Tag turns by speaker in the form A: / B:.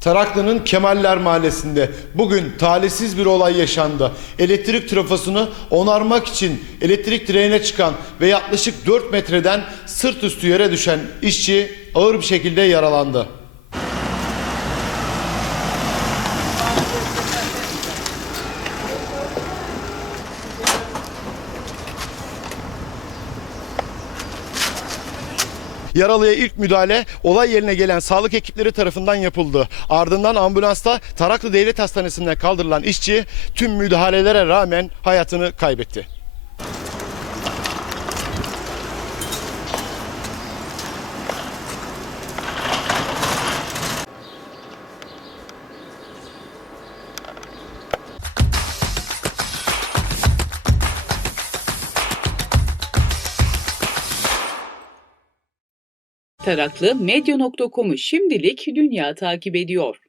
A: Taraklı'nın Kemaller Mahallesi'nde bugün talihsiz bir olay yaşandı. Elektrik trafosunu onarmak için elektrik direğine çıkan ve yaklaşık 4 metreden sırt üstü yere düşen işçi ağır bir şekilde yaralandı. Yaralıya ilk müdahale olay yerine gelen sağlık ekipleri tarafından yapıldı. Ardından ambulansta Taraklı Devlet Hastanesi'ne kaldırılan işçi tüm müdahalelere rağmen hayatını kaybetti.
B: Taraklı Medya.com'u şimdilik dünya takip ediyor.